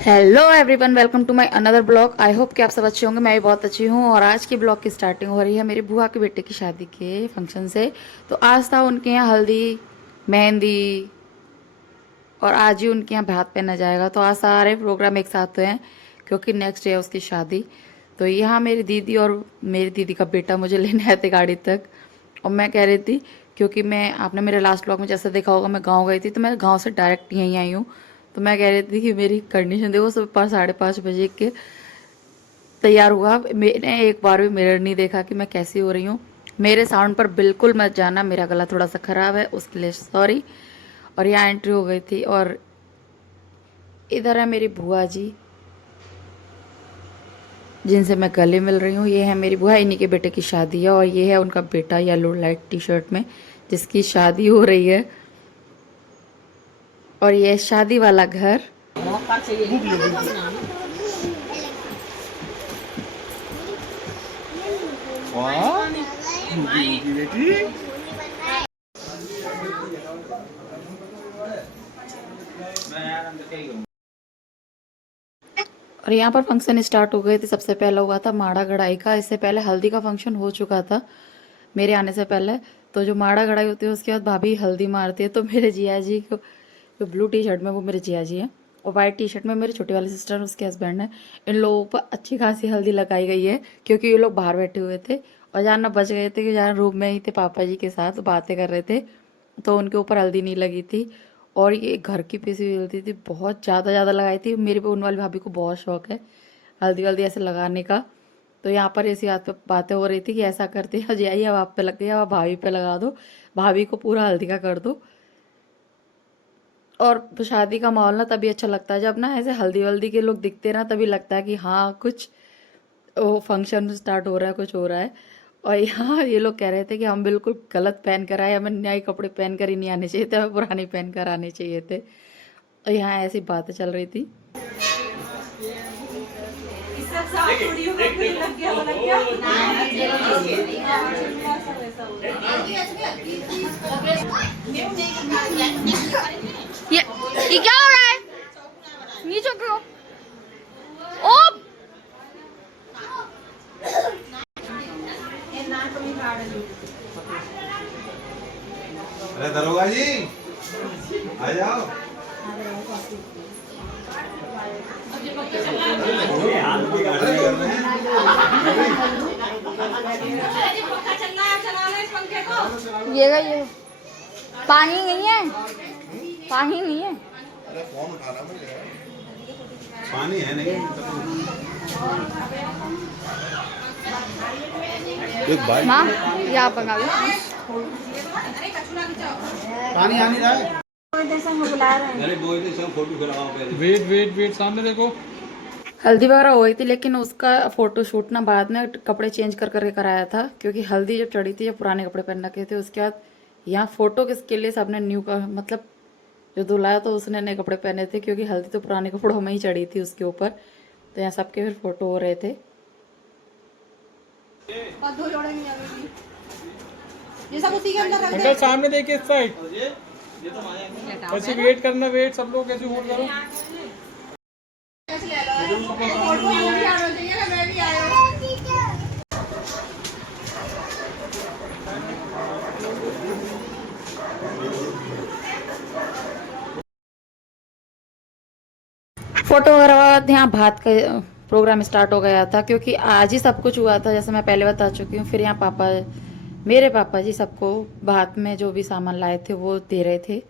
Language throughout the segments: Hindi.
Hello everyone, welcome to my another blog. I hope कि आप सब अच्छे होंगे। मैं भी बहुत अच्छी हूँ। और आज के ब्लॉग की स्टार्टिंग हो रही है मेरी बुआ के बेटे की शादी के फंक्शन से। तो आज था उनके यहाँ हल्दी, मेहंदी और आज ही उनके यहाँ भात पहना जाएगा। तो आज सारे प्रोग्राम एक साथ हुए हैं क्योंकि नेक्स्ट डे है उसकी शादी। तो यहाँ मेरी दीदी और मेरी दीदी का बेटा मुझे लेने आए थे गाड़ी तक। और मैं कह रही थी, क्योंकि मैं आपने मेरे लास्ट ब्लॉग में जैसे देखा होगा मैं गाँव गई थी, तो मैं गाँव से डायरेक्ट यहीं आई हूँ। तो मैं कह रही थी कि मेरी कंडीशन देखो, सुबह 5:30 बजे के तैयार हुआ। मैंने एक बार भी मिरर नहीं देखा कि मैं कैसी हो रही हूँ। मेरे साउंड पर बिल्कुल मत जाना, मेरा गला थोड़ा सा ख़राब है, उसके लिए सॉरी। और यहाँ एंट्री हो गई थी और इधर है मेरी बुआ जी जिनसे मैं गले मिल रही हूँ। ये है मेरी बुआ, इन्हीं के बेटे की शादी है। और ये है उनका बेटा येलो लाइट टी शर्ट में जिसकी शादी हो रही है। और ये शादी वाला घर। और यहाँ पर फंक्शन स्टार्ट हो गए थे। सबसे पहला हुआ था माड़ा गड़ाई का। इससे पहले हल्दी का फंक्शन हो चुका था मेरे आने से पहले। तो जो माड़ा गड़ाई होती है उसके बाद भाभी हल्दी मारती है। तो मेरे जिया जी को, जो ब्लू टी शर्ट में वो मेरे जिया जी हैं, और वाइट टी शर्ट में मेरी छोटी वाली सिस्टर उसके हस्बैंड है। इन लोगों पर अच्छी खासी हल्दी लगाई गई है क्योंकि ये लोग बाहर बैठे हुए थे और जहाँ ना बच गए थे कि जहाँ रूम में ही थे पापा जी के साथ बातें कर रहे थे, तो उनके ऊपर हल्दी नहीं लगी थी। और ये घर की पिसी हुई हल्दी थी, बहुत ज़्यादा ज़्यादा लगाई थी। मेरी उन वाली भाभी को बहुत शौक है हल्दी वल्दी ऐसे लगाने का। तो यहाँ पर ऐसी बात पे बातें हो रही थी कि ऐसा करते हैं जी, आइए अब आप पे लग गई, अब आप भाभी पे लगा दो, भाभी को पूरा हल्दी का कर दो। और शादी का माहौल ना तभी अच्छा लगता है जब ना ऐसे हल्दी वल्दी के लोग दिखते ना, तभी लगता है कि हाँ कुछ वो फंक्शन स्टार्ट हो रहा है, कुछ हो रहा है। और यहाँ ये लोग कह रहे थे कि हम बिल्कुल गलत पहन कर आए, हमें नए कपड़े पहन कर ही नहीं आने चाहिए थे, हमें पुराने पहन कर आने चाहिए थे। और यहाँ ऐसी बातें चल रही थी। ये क्या हो रहा है? नीचे क्यों? ओ अरे दरोगा जी आ जाओ। ये पानी नहीं है, पानी नहीं है। पानी है नहीं माँ ये आप बना लो। पानी आ नहीं रहा है। वेट वेट वेट सामने देखो। हल्दी वगैरह हो गई थी, लेकिन उसका फोटो शूट ना बाद में कपड़े चेंज कर करके कराया था क्योंकि हल्दी जब चढ़ी थी, जब पुराने कपड़े पहन रखे थे, उसके बाद यहाँ फोटो किसके लिए सबने न्यू का मतलब जो दुल्हा तो उसने नए कपड़े पहने थे क्योंकि हल्दी तो पुराने कपड़ों में ही चढ़ी थी उसके ऊपर। तो यहाँ सबके फिर फोटो हो रहे थे। अंकल सामने देखिए इस साइड। ऐसे वेट करना, वेट सब लोग ऐसे होल्ड करो। फोटो वगैरह यहाँ भात का प्रोग्राम स्टार्ट हो गया था क्योंकि आज ही सब कुछ हुआ था, जैसे मैं पहले बता चुकी हूँ। फिर यहाँ पापा, मेरे पापा जी सबको भात में जो भी सामान लाए थे वो दे रहे थे।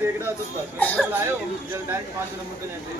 देखना तो लाए हो जल्द 5 नंबर पे लेते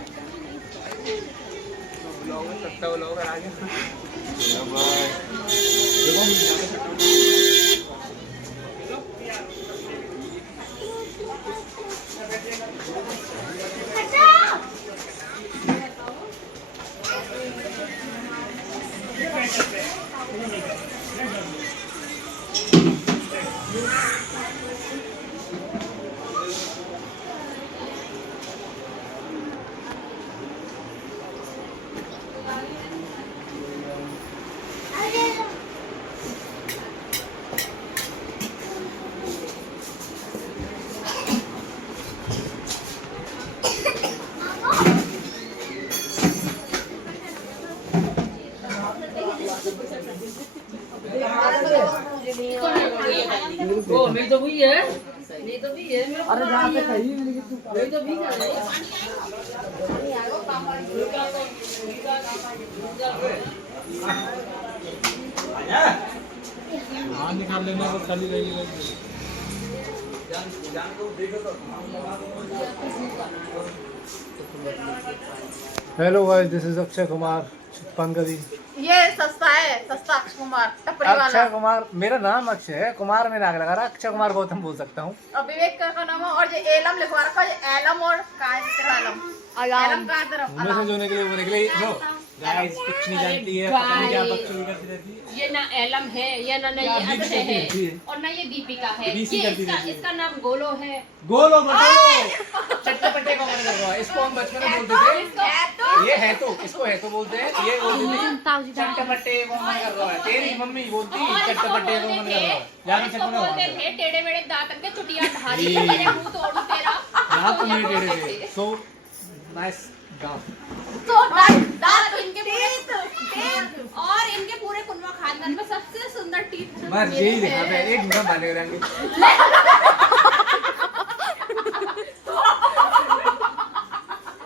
अरे जहाँ पे कहीं नहीं हाँ निकाल लेना, वो खाली रहेगी। Hello guys, this is Akshay Kumar Pangdi. ये सस्ता है, सस्ता अक्षय कुमार टपरी वाला। अक्षय कुमार मेरा नाम अक्षय है, कुमार में नाग लगा रहा, अक्षय कुमार गौतम बोल सकता हूँ। और विवेक का नाम है, और ये एलम लिखवा रखा है, एलम और एलम का तरफ मुंह से जोने के लिए वो निकले। नो गाइस, कुछ नहीं जानती है, पता नहीं क्या बकचोदी करती रहती है। ये ना एलम है, ये ना ये अक्षय है, और ना ये दीपिका है। ये इसका नाम गोलो है। गोलो बटोलो चट्टपट्टे को मन कर रहा है, इसको हम बचपन में बोलते थे। ये है तो इसको है तो बोलते हैं, ये बोलते थे चट्टपट्टे को मन कर रहा है। तेरी मम्मी बोलती चट्टपट्टे को मन कर रहा है। जाने इसको बोलते थे टेढ़े मेढ़े दांत के चुटिया ढारी, मेरे मुंह तोड़ू तेरा। दांत नहीं टेढ़े थे। सो नाइस दांत। तो दांत इनके पूरे और इनके पूरे कुनवा खानदान में सबसे सुंदर टीथ बस यही दिखा मैं एक मिनट बाले करेंगे।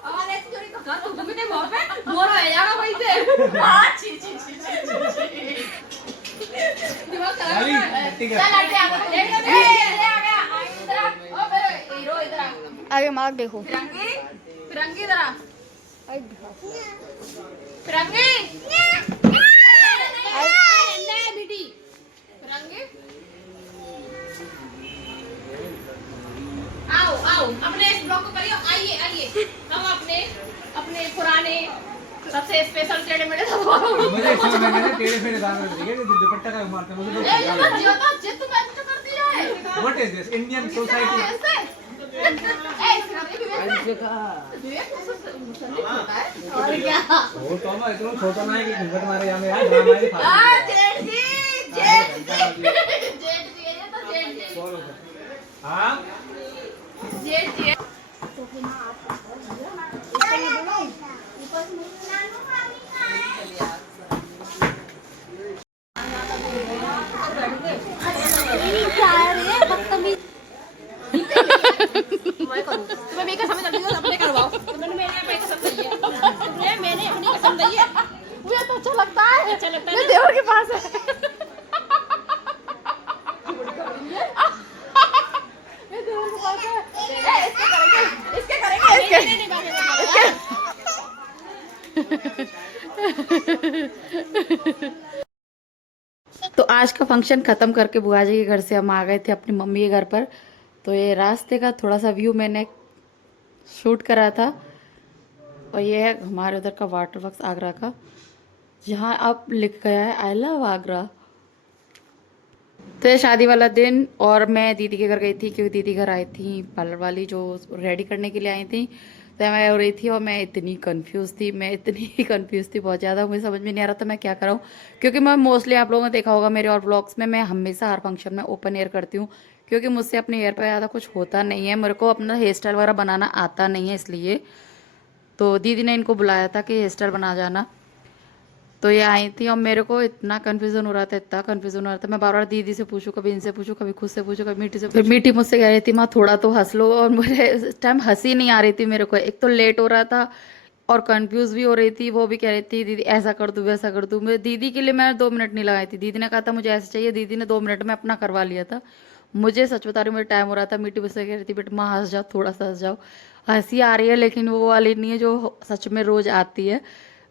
और एक चोरी तो कर तुम भी वहां पे मोर हो जाएगा वहीं से। हां छी छी छी छी दिमाग खराब है। चल हट आ गया, ले आ गया इधर आ। ओ मेरे हीरो इधर आ। आगे मार्क देखो। फिरंगी फिरंगी इधर आ। फिरंगी बेटी फिरंगी आओ आओ, अपने इस ब्लॉग को करियो। आइए आइए, हम अपने पुराने सबसे स्पेशल टेढ़े मेढ़े मुझे इसमें मैंने ना टेढ़े मेढ़े दांत रख दिए, दुपट्टा का मारते मुझे लोग जिद कर दिया है। What is this Indian society. और क्या वो तो ना इतना छोटा ना है कि घूंघट मारे या मेरा ड्रामा है। जेठ जी ये तो जेठ जी हां जेठ जी तुम्हें मेरी कसम जल्दी से अपने करवाओ। तुमने मेरे यहाँ पे कसम दी है, तुमने मैंने अपनी कसम दी है। मुझे तो अच्छा लगता है, अच्छा लगता है मैं देवर के पास है। ये देवर के पास है। इसके करेंगे नहीं तो आज का फंक्शन ख़त्म करके बुआ जी के घर से हम आ गए थे अपनी मम्मी के घर पर। तो ये रास्ते का थोड़ा सा व्यू मैंने शूट करा था। और ये है हमारे उधर का वाटर वर्क्स आगरा का, जहाँ अब लिख गया है आई लव आगरा। तो ये शादी वाला दिन, और मैं दीदी के घर गई थी क्योंकि दीदी घर आई थी पार्लर वाली जो रेडी करने के लिए आई थी। तो मैं हो रही थी और मैं इतनी कंफ्यूज थी, बहुत ज़्यादा। मुझे समझ में नहीं आ रहा था मैं क्या कराऊँ, क्योंकि मैं मोस्टली आप लोगों ने देखा होगा मेरे और ब्लॉग्स में, मैं हमेशा हर फंक्शन में ओपन एयर करती हूँ, क्योंकि मुझसे अपने हेयर पर ज़्यादा कुछ होता नहीं है। मेरे को अपना हेयर स्टाइल वगैरह बनाना आता नहीं है, इसलिए तो दीदी ने इनको बुलाया था कि हेयर स्टाइल बना जाना। तो ये आई थी और मेरे को इतना कन्फ्यूज़न हो रहा था, मैं बार बार दीदी से पूछूं, कभी इनसे पूछूं, कभी खुद से पूछूं, कभी मीठी से। फिर मीठी मुझसे कह रही थी माँ थोड़ा तो हंस लो, और मुझे इस टाइम हंसी नहीं आ रही थी मेरे को। एक तो लेट हो रहा था और कंफ्यूज भी हो रही थी। वो भी कह रही थी दीदी ऐसा कर दूँ वैसा कर दूँ। मैं दीदी के लिए मैंने 2 मिनट नहीं लगाई थी, दीदी ने कहा था मुझे ऐसा चाहिए, दीदी ने 2 मिनट में अपना करवा लिया था। मुझे सच बता रही हूँ, मुझे टाइम हो रहा था। मीठी मुझसे कह रही थी बेटा माँ हंस जाओ, थोड़ा सा हंस जाओ। हंसी आ रही है लेकिन वो वाली नहीं है जो सच में रोज़ आती है।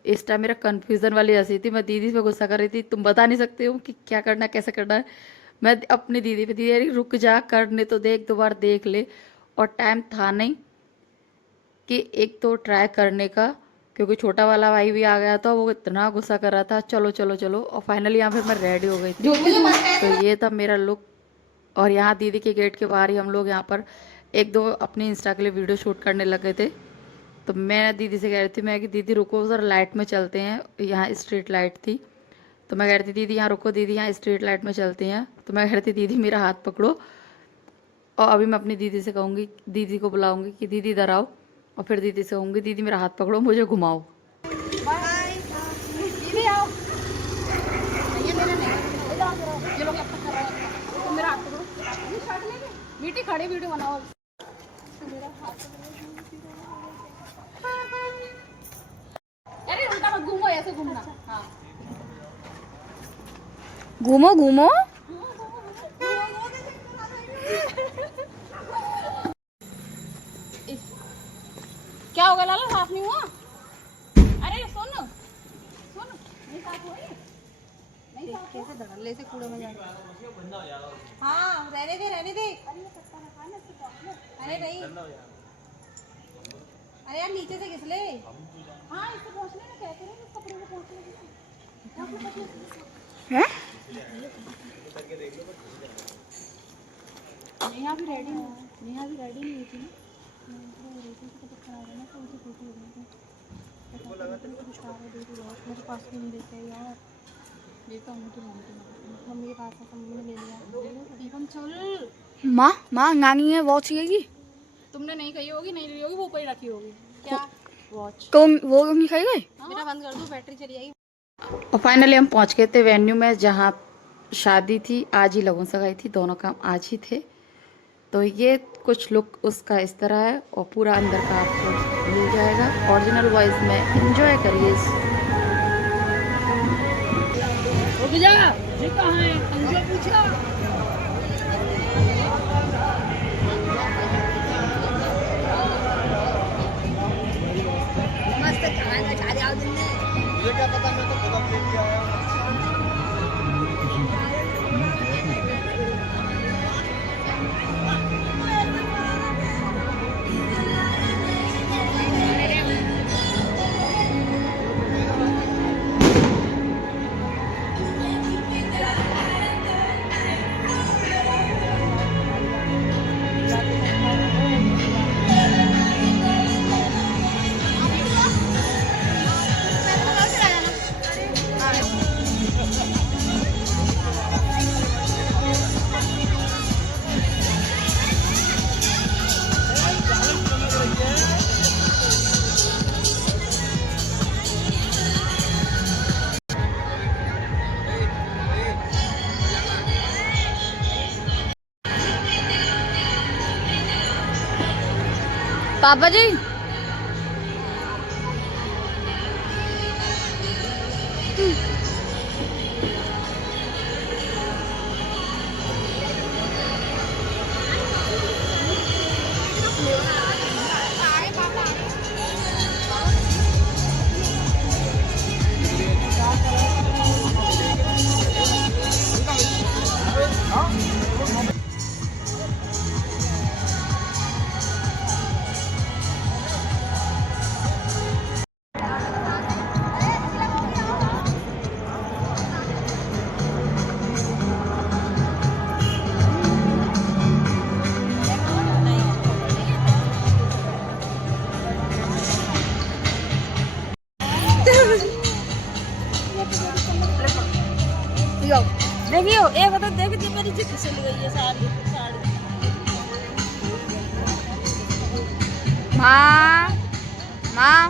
इस टाइम मेरा कन्फ्यूज़न वाली हंसी थी। मैं दीदी पे गुस्सा कर रही थी, तुम बता नहीं सकते हो कि क्या करना है कैसे करना है। मैं अपनी दीदी पे, दीदी रुक जा, करने तो दे, 1-2 बार देख ले। और टाइम था नहीं कि एक तो ट्राई करने का, क्योंकि छोटा वाला भाई भी आ गया था, वो इतना गुस्सा कर रहा था चलो चलो चलो। और फाइनली यहाँ फिर मैं रेडी हो गई थी। तो ये था मेरा लुक। और यहाँ दीदी के गेट के बाहर ही हम लोग यहाँ पर 1-2 अपनी इंस्टा के लिए वीडियो शूट करने लगे थे। तो मैं दीदी से कह रही थी, मैं कि दीदी रुको ज़रा लाइट में चलते हैं, यहाँ स्ट्रीट लाइट थी। तो मैं कह रही थी दीदी यहाँ रुको, दीदी यहाँ स्ट्रीट लाइट में चलते हैं। तो मैं कह रही थी दीदी मेरा हाथ पकड़ो। और अभी मैं अपनी दीदी से कहूँगी, दीदी को बुलाऊँगी कि दीदी इधर आओ, और फिर दीदी से कहूँगी दीदी मेरा हाथ पकड़ो, मुझे घुमाओ। मीठी खड़ी वीडियो बनाओ। घूमो घूमो। क्या होगा लाला, साफ नहीं हुआ? अरे सुन सुन, नहीं साफ हुआ ये? नहीं साफ कैसे धड़ल्ले से कूड़े में जा रहा है। हाँ रहने दे रहने दे। अरे नहीं, अरे यार नीचे से घिस ले। हाँ इससे पहुँचने में कहते हैं इस कपड़े में पहुँचने हैं? नेहा भी रेडी नहीं, नेहा भी रेडी नहीं हुई थी मेरे पास भी नहीं देते यार। देखा मम्मी के पास मम्मी ने ले लिया। दीपम चल। माँ गानी है, वॉच चाहिएगी। तुमने नहीं कही होगी, नहीं ली होगी, वो ऊपर ही रखी होगी। क्या वॉच? तो वो नहीं खाई गए। मेरा बंद कर दो, बैटरी चली जाएगी। और फाइनली हम पहुंच गए थे वेन्यू में जहाँ शादी थी। आज ही लगन सगाई थी, दोनों काम आज ही थे। तो ये कुछ लुक उसका इस तरह है और पूरा अंदर का आपको मिल जाएगा ओरिजिनल वॉइस में। एंजॉय करिए। रुक जा, ये कहाँ है? अंजू पूछा। मस्त खाना खा रहा हूँ। मुझे क्या पता, मैं तो खुद अपने लिए आया हूँ। पापा जी देखियो एक तो देख दी मेरी जिद चली गई है साड़ी साड़ी। माँ माँ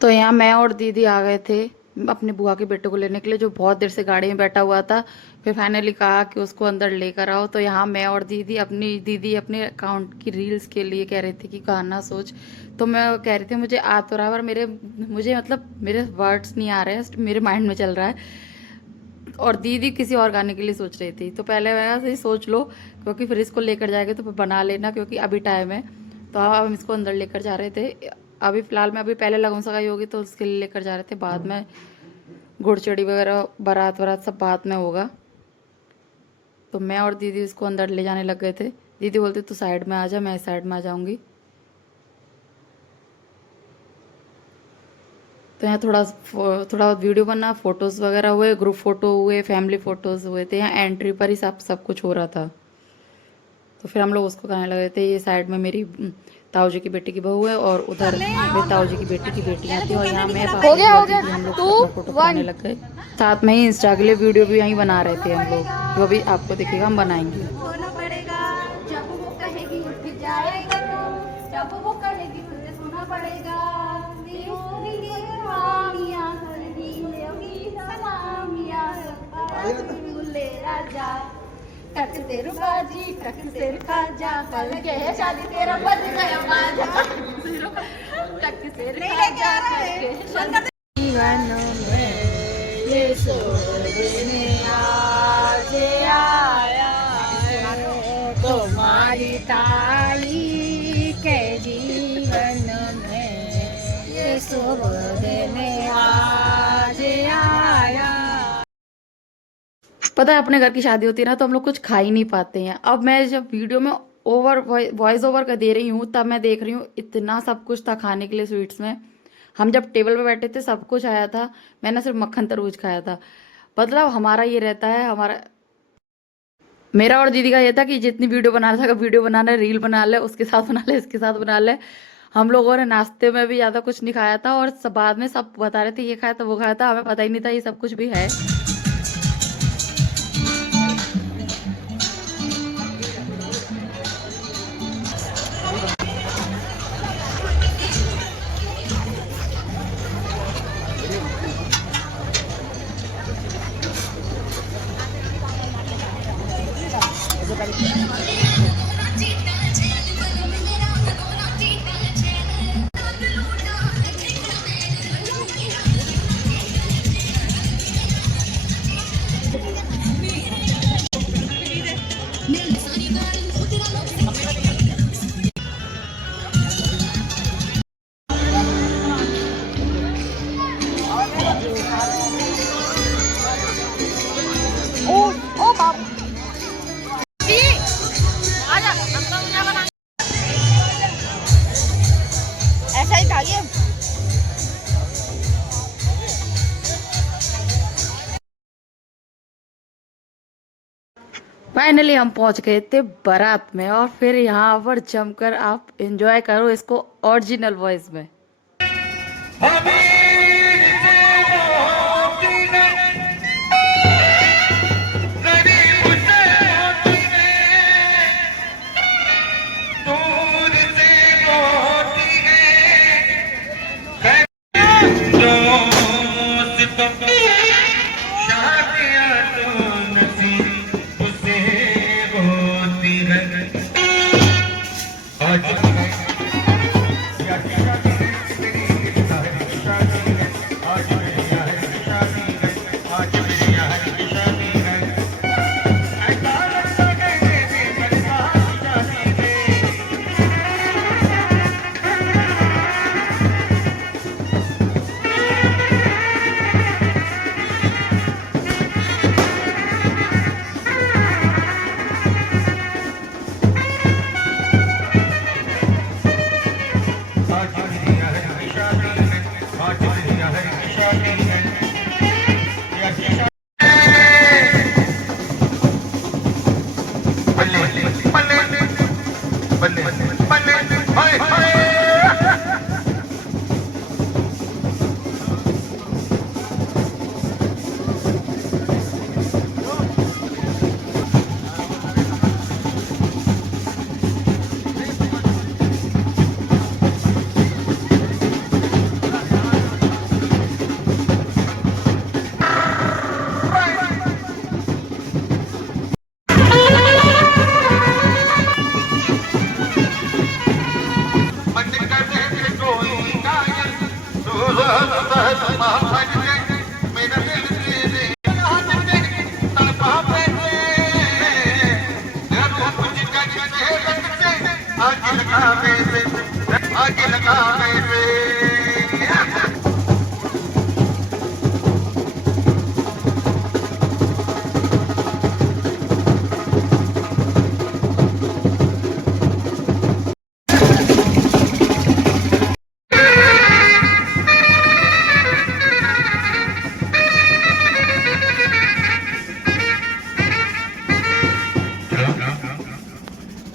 तो यहाँ मैं और दीदी आ गए थे अपने बुआ के बेटे को लेने के लिए, जो बहुत देर से गाड़ी में बैठा हुआ था। फिर फाइनली कहा कि उसको अंदर लेकर आओ। तो यहाँ मैं और दीदी अपने अकाउंट की रील्स के लिए कह रहे थे कि गाना सोच। तो मैं कह रही थी मुझे आ तो रहा है पर मुझे मतलब मेरे वर्ड्स नहीं आ रहे हैं, मेरे माइंड में चल रहा है। और दीदी किसी और गाने के लिए सोच रही थी। तो पहले मैं सही सोच लो, क्योंकि फिर इसको लेकर जाएंगे तो फिर बना लेना, क्योंकि अभी टाइम है। तो हम इसको अंदर लेकर जा रहे थे। अभी फ़िलहाल में अभी पहले लगन सगाई होगी तो उसके लिए लेकर जा रहे थे, बाद में गुड़चड़ी वगैरह बारात वरात सब बाद में होगा। तो मैं और दीदी इसको अंदर ले जाने लग गए थे। दीदी बोलती तू साइड में आ जा, मैं साइड में आ जाऊंगी। तो यहाँ थोड़ा वीडियो बना, फ़ोटोज़ वगैरह हुए, ग्रुप फ़ोटो हुए, फैमिली फ़ोटोज़ हुए थे। यहाँ एंट्री पर ही सब कुछ हो रहा था। तो फिर हम लोग उसको कहने लगे थे। ये साइड में मेरी ताऊ जी की बेटी की बहू है और उधर मेरे ताऊ जी की बेटी की बेटियां थी और यहाँ मैं हो गया हम लोग अपना फोटो बनाने लग गए। साथ में ही इंस्टा के लिए वीडियो भी यहीं बना रहे थे हम लोग, जो भी आपको दिखेगा हम बनाएंगे। होना पड़ेगा, जब वो कहेगी उठ जाएगा, जब वो कहेगी तुझे सोना पड़ेगा। सलामियाँ करनी होगी, सलामियाँ दूल्हे राजा। टक से रुबाजी, टक से खाजा, कल के है शादी तेरा बज गया बाजा। टक से खाजा, कल के है शादी। जीवन में ये सोने आज आया तुम्हारी ताई के जीवन में ये सोने आज आया। पता है अपने घर की शादी होती है ना तो हम लोग कुछ खा ही नहीं पाते हैं। अब मैं जब वीडियो में वॉइस ओवर कर दे रही हूँ तब मैं देख रही हूँ इतना सब कुछ था खाने के लिए स्वीट्स में। हम जब टेबल पे बैठे थे सब कुछ आया था, मैंने सिर्फ मक्खन तरबूज खाया था। मतलब हमारा ये रहता है, हमारा मेरा और दीदी का ये था कि जितनी वीडियो बनाना था, वीडियो बनाना है, रील बना ले, उसके साथ बना ले, इसके साथ बना ले। हम लोगों ने नाश्ते में भी ज़्यादा कुछ नहीं खाया था और सब बाद में सब बता रहे थे ये खाया था वो खाया था, हमें पता ही नहीं था ये सब कुछ भी है। ऐसा ही खा लिए। फाइनली हम पहुंच गए थे बारात में और फिर यहाँ पर जमकर आप एंजॉय करो इसको ओरिजिनल वॉइस में।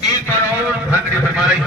एक बार और भांगड़ी फरमा रही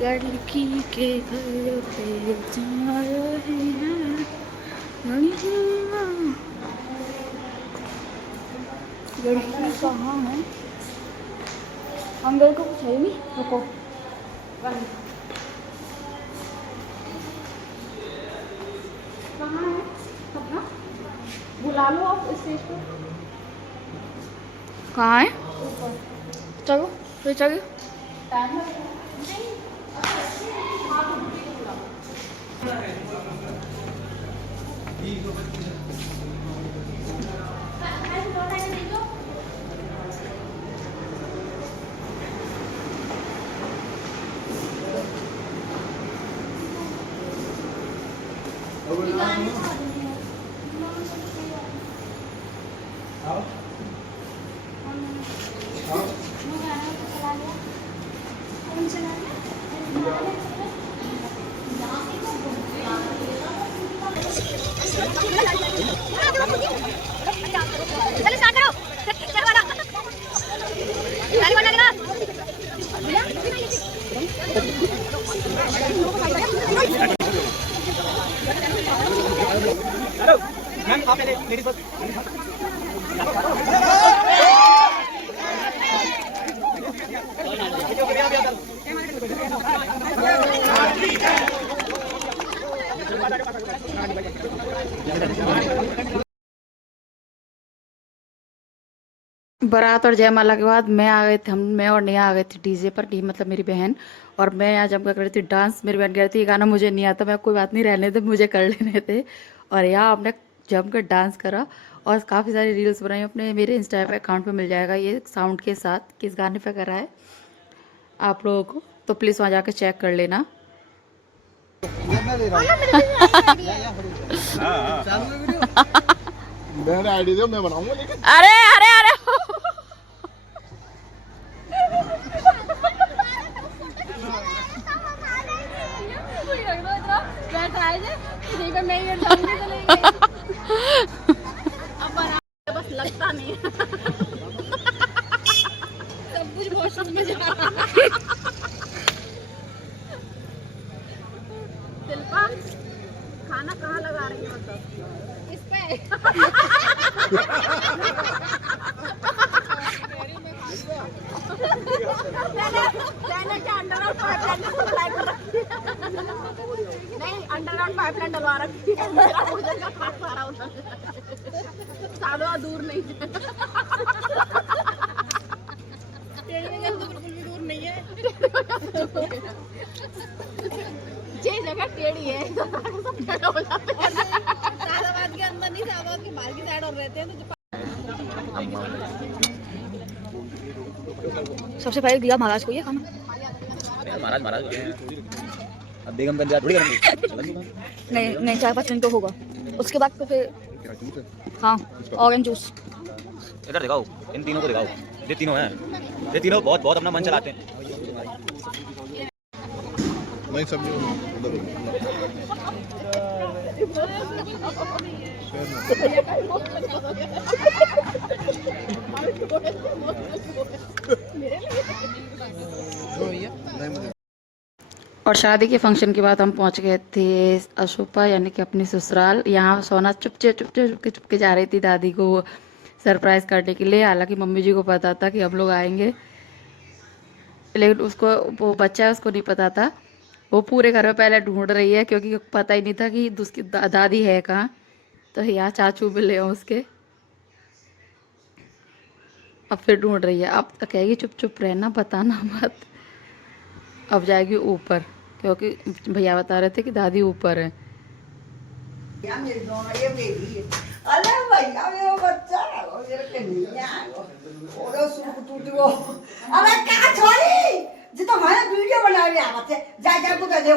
लड़की के घर होते जा रहे हैं। लड़की कहाँ है? अंकल को कुछ है नहीं, रुको। कहाँ है सपना? बुला लो आप स्टेज पे। कहाँ है? चलो फिर चलो। चलो स्टार्ट करो। चलो वाला ताली बजा देगा। हेलो मैम आप पहले लेडीज फर्स्ट। बारात और जयमाला के बाद मैं और नेहा आ गए थे डीजे पर। डी मतलब मेरी बहन, और मैं यहाँ जब कर रही थी डांस। मेरी बहन कह रही थी ये गाना मुझे नहीं आता। मैं कोई बात नहीं, रहने दे, मुझे कर लेने थे। और यहाँ हमने जमकर डांस करा और काफ़ी सारी रील्स बनाई अपने। मेरे इंस्टा अकाउंट पे मिल जाएगा ये साउंड के साथ किस गाने पे करा है आप लोगों को, तो प्लीज़ वहाँ जाकर चेक कर लेना। मेरा आईडी दो, मैं बनाऊंगा। लेकिन अरे अरे अरे बस लगता नहीं सब कुछ वॉशरूम में जा रहा है। शिल्पा खाना कहाँ लगा रही है मतलब इस पे? नहीं अंडरग्राउंड पाइपलाइन डलवा रखी है। मेरा भोजन का खास सारा उधर सादा दूर नहीं है। बिल्कुल भी दूर नहीं है। ये जगह टेढ़ी है, सब टेढ़े हो जाते हैं। सादाबाद के अंदर नहीं, सादाबाद के बाहर की साइड और रहते हैं। सबसे पहले दिया महाराज को ये खाना। महाराज अब बेगम बन जा थोड़ी नहीं नहीं, 4-5 दिन तो होगा, उसके बाद तो फिर हाँ ऑरेंज जूस। इधर दिखाओ, इन तीनों को दिखाओ। ये तीनों हैं, ये तीनों बहुत बहुत अपना मन चलाते हैं। नहीं समझो और शादी के फंक्शन के बाद हम पहुंच गए थे अशोका यानी कि अपनी ससुराल। यहाँ सोना चुपके जा रही थी दादी को सरप्राइज करने के लिए। हालांकि मम्मी जी को पता था कि हम लोग आएंगे, लेकिन उसको वो बच्चा है उसको नहीं पता था। वो पूरे घर में पहले ढूंढ रही है क्योंकि पता ही नहीं था कि उसकी दादी है कहाँ। तो यहाँ चाचू मिले हैं उसके, अब फिर ढूंढ रही है। अब तो कहेगी चुप चुप रहना, बताना मत। अब जाएगी ऊपर क्योंकि भैया बता रहे थे कि दादी ऊपर है। ये बेबी है। अरे भैया मेरा बच्चा मेरे कन्हैया ओरो सुख टूट गो। अबे का छोरी जी तो हमारे वीडियो बना रही आवत है। जा तो कह दो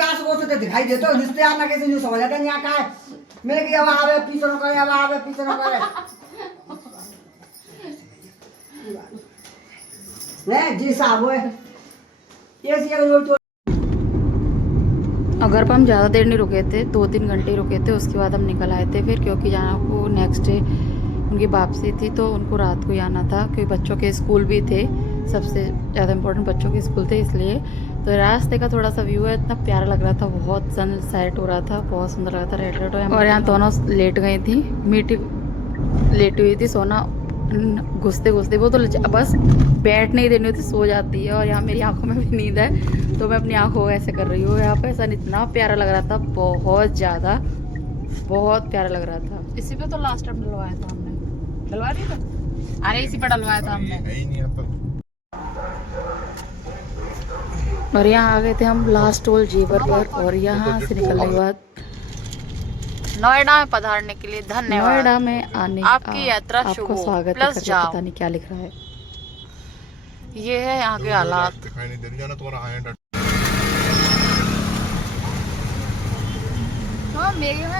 कास को तो दिखाई देता है। रिश्तेदार ना कैसे जो समझ आता नहीं आता है। मेरे की अब आवे पीछे न करे, अब आवे पीछे न करे। नहीं जी साहब है ये सी रोज तो घर पर हम ज़्यादा देर नहीं रुके थे, 2-3 घंटे रुके थे। उसके बाद हम निकल आए थे फिर, क्योंकि जहाँ को नेक्स्ट डे उनकी वापसी थी तो उनको रात को ही आना था, क्योंकि बच्चों के स्कूल भी थे। सबसे ज़्यादा इम्पोर्टेंट बच्चों के स्कूल थे, इसलिए तो रास्ते का थोड़ा सा व्यू है, इतना प्यारा लग रहा था, बहुत सनसेट हो रहा था, बहुत सुंदर लग रहा था, रेड रेड। और यहाँ दोनों लेट गई थी, मीठी लेटी हुई थी, सोना घुसते घुसते वो तो बस बैठ नहीं देनी होती, सो जाती है। और यहाँ मेरी आंखों में भी नींद है तो मैं अपनी आंखों को ऐसे कर रही हूँ। यहाँ पे सन इतना प्यारा लग रहा था, बहुत ज़्यादा, बहुत प्यारा लग रहा था। इसी पे तो लास्ट टाइम डलवाया था हमने, डलवा दी था, अरे इसी पे डलवाया था हमने। और यहाँ आ गए थे हम लास्ट टोल जेवर पर, और यहाँ से निकलने के बाद नोएडा में पधारने के लिए धन्यवाद। नोएडा में आने आपकी यात्रा शुभ आपको हो, स्वागत प्लस करके जाओ। पता नहीं क्या लिख रहा है। ये है यहाँ के हालात। दिखाई नहीं दे रही जाना तुम्हारा हाई एंड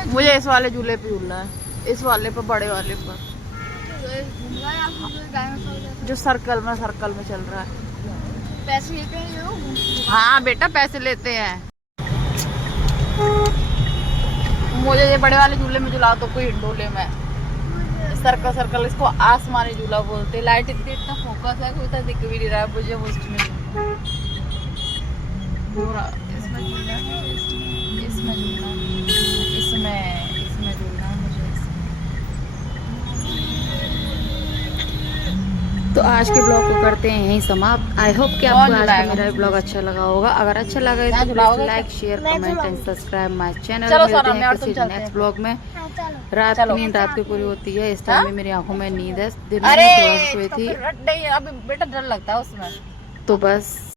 मुझे इस वाले झूले पे झूलना है, इस वाले पर, बड़े वाले पर जो सर्कल में चल रहा है। पैसे लेते हैं? हाँ बेटा पैसे लेते हैं। मुझे ये बड़े वाले झूले में झूला तो कोई हिंडोले में सर्कल, इसको आसमानी झूला बोलते हैं। लाइट इतना फोकस है, कोई तो दिख भी नहीं रहा है मुझे उसमें। इसमें झूलना है, इसमें झूलना है, इसमें झूलना है मुझे। तो आज के ब्लॉग को करते हैं यहीं समाप्त। आई होप कि आपको आज का मेरा ब्लॉग अच्छा लगा होगा। अगर अच्छा लगा है तो please like, share, comment and subscribe my channel. मिलते हैं किसी नेक्स्ट ब्लॉग में। रात की नींद रात को पूरी होती है, इस टाइम में मेरी आंखों में नींद है, दिन में थोड़ा सोई थी नहीं, अभी बेटा डर लगता है उसमें। तो बस